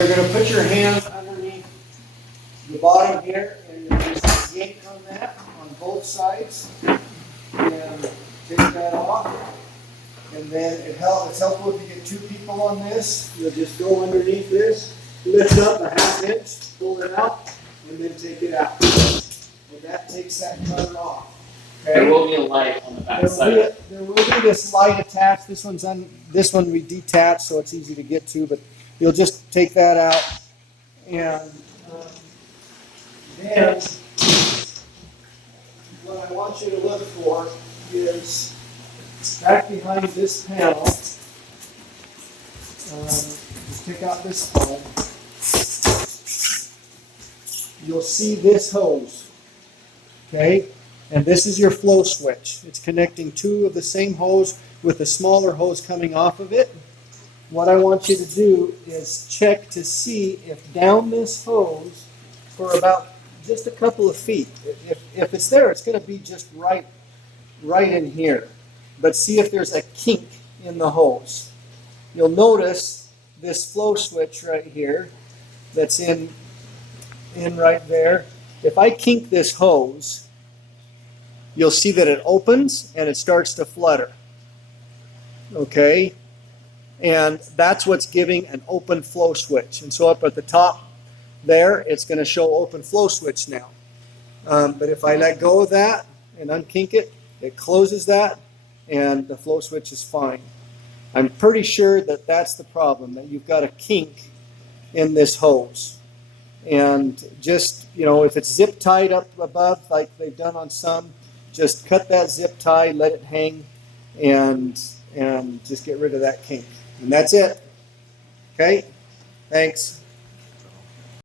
You're going to put your hand underneath the bottom here, and you're going to yank on that on both sides, and take that off. And then it's helpful if you get two people on this. You'll just go underneath this, lift up a ½ inch, pull it out, and then take it out. And that takes that cutter off. Okay? There will be a light on the back side. There will be this light attached. This one we detached, so it's easy to get to, but you'll just take that out. And then what I want you to look for is back behind this panel. Just take out this foam. You'll see this hose. Okay? And this is your flow switch. It's connecting two of the same hose with a smaller hose coming off of it. What I want you to do is check to see if down this hose for about just a couple of feet. If it's there, it's going to be just right in here. But see if there's a kink in the hose. You'll notice this flow switch right here that's in right there. If I kink this hose, you'll see that it opens and it starts to flutter. Okay? And that's what's giving an open flow switch. And so up at the top there, it's going to show open flow switch now. But if I let go of that and unkink it, it closes that and the flow switch is fine. I'm pretty sure that that's the problem, that you've got a kink in this hose. And just, if it's zip tied up above like they've done on some, just cut that zip tie, let it hang, and just get rid of that kink. And that's it. Okay? Thanks.